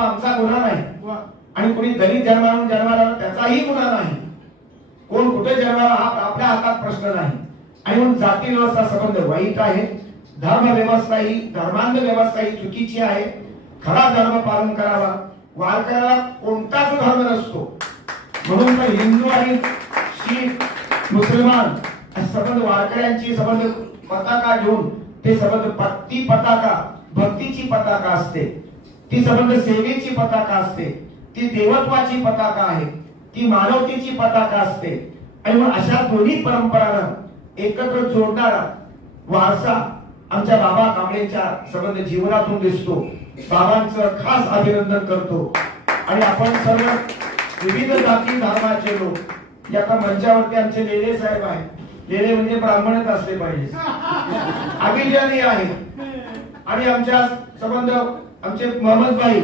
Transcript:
आमचा गुन्हा नाही आणि कोणी दलित जन्माला जन्माला त्याचाही गुन्हा नाही. कोण कुठे जन्माला हा आपल्या हातात प्रश्न नाही. आणि म्हणून जाती व्यवस्था संबंध वाईट आहे. धर्म व्यवस्था ही धर्मांध व्यवस्था ही चुकीची आहे. खरा धर्म पालन करावा. वारकऱ्याला कोणताच धर्म नसतो म्हणून तर हिंदू आणि शीख मुसलमान संबंध वारकऱ्यांची संबंध पताका घेऊन ते संबंध ती पताका भक्तीची पताका असते. ती संबंध सेवेची पताका असते. ती देवत्वाची पताका आहे. ती मानवतेची पताका असते. आणि मग अशा दोन्ही परंपरांना एकत्र जोडणारा वारसा आमच्या बाबा कांबळेंच्या संबंध जीवनातून दिसतो. बाबांचं खास अभिनंदन करतो. आणि आपण सर्व विविध जाती धर्माचे लोक या मंचावरती आमचे लेले साहेब आहेत. लेले म्हणजे ब्राह्मणच असले पाहिजे. अभिजानी आहे. आणि आमच्या संबंध आमचे मोहम्मद भाई